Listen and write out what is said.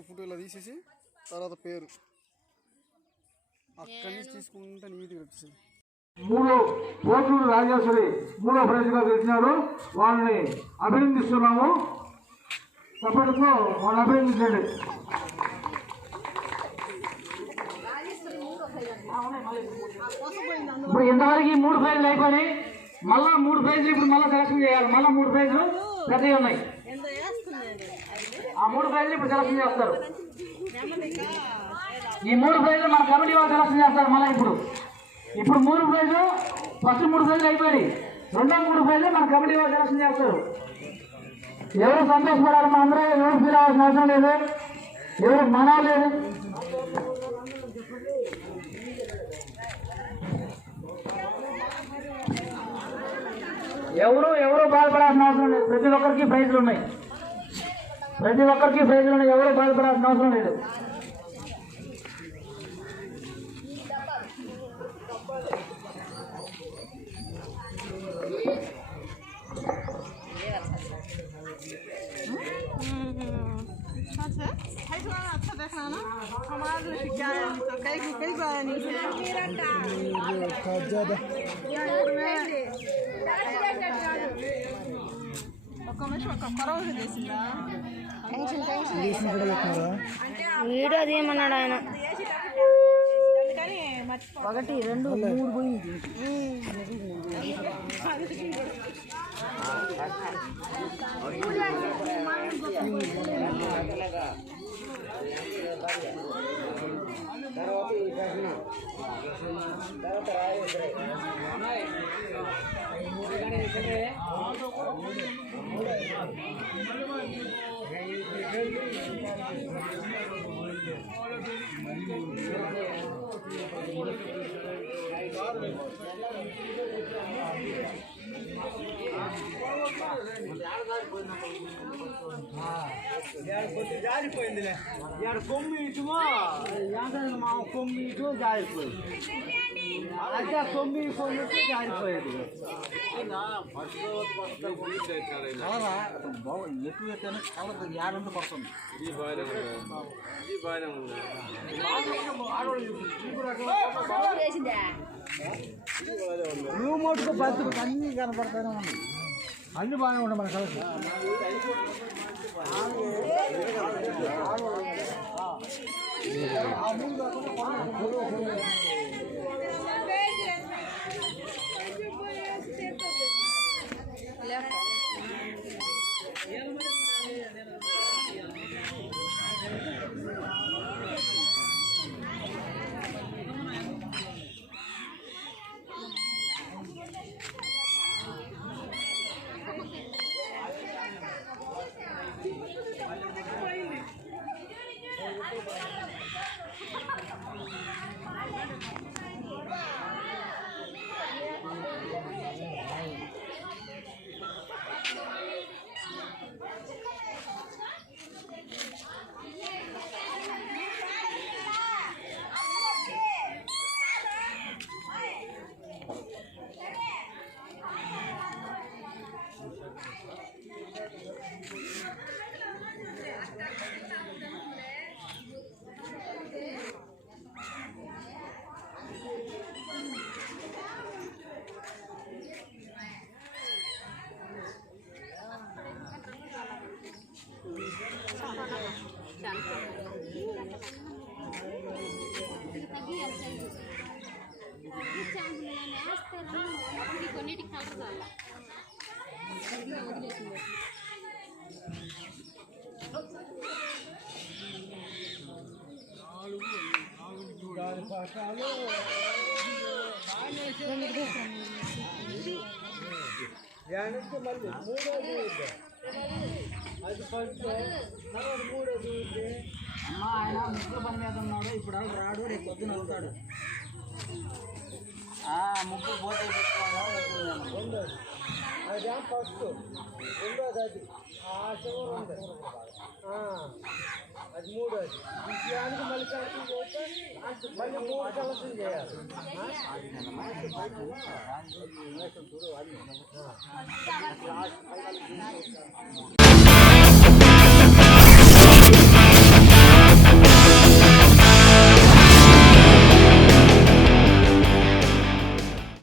నీట్గా ఫోటో ఇలా తీసేసి తర్వాత పేరు అక్కడి నుంచి తీసుకుంటే నీట్గా వచ్చేసి 3 పోటూరు రాజేశ్వరి 3వ ప్రైజ్గా గెలిచినారు. వాళ్ళని అభినందిస్తున్నాము. తప్పటితో వాళ్ళని అభినందించండి. ఇప్పుడు ఇంతవరకు 3 ప్రైజ్లు అయిపోయి మళ్ళా 3 ప్రైజ్లు ఇప్పుడు మళ్ళీ సెలక్షన్ చేయాలి. మళ్ళీ 3 ప్రైజ్లు పెద్దవి ఉన్నాయి. ఆ 3 ప్రైజ్లు ఇప్పుడు సెలక్షన్ చేస్తారు. ఈ 3 ప్రైజ్లు మన కమిటీ వాళ్ళు సెలక్షన్ చేస్తారు. మళ్ళీ ఇప్పుడు 3 ప్రైజ్లు ఫస్ట్ 3 ప్రైజ్లు అయిపోయి రెండో 3 ప్రైజ్లు మన కమిటీ వాళ్ళు సెలక్షన్ చేస్తారు. ఎవరు సంతోషపడాలి? మా అందరూ ఎవరు ఫీల్ అవ్వాల్సిన అవసరం లేదు. ఎవరు మనాలేదు. ఎవరు బాధపడాల్సిన అవసరం లేదు. ప్రతి ఒక్కరికి ప్రైజ్లు ఉన్నాయి. ఎవరు బాధపడాల్సిన అవసరం లేదు. अच्छा देखना ना हमारे क्या है तो कई बार नहीं है వీడియో తీయమన్నాడు ఆయన. 1 2 3 పోయింది. జారిపోయిందిలే. కొమ్మి ఇటుమో మా కొమ్మి ఇటు జారిపోయింది. అదే కొమ్మి జారిపోయేది. ఎక్కువ పెట్టాను కలర్ యాడంతా పడుతుంది. నువ్వు మటుకు బతుకు అన్నీ కనపడతానే ఉన్నాయి. అన్ని బాగానే ఉన్నాయి మన కలర్. అమ్మా ఆయన ముక్కుల పని మీద ఉన్నాడు. ఇప్పుడు రాడు, రేపు పొద్దున వస్తాడు. ముగ్గు పోతే అది ఫస్ట్ రెండోది అది చివరి ఉంది. అది మూడోది. విజయానికి మళ్ళీ కలెక్షన్ చేస్తే మళ్ళీ 3 కలెక్షన్ చేయాలి.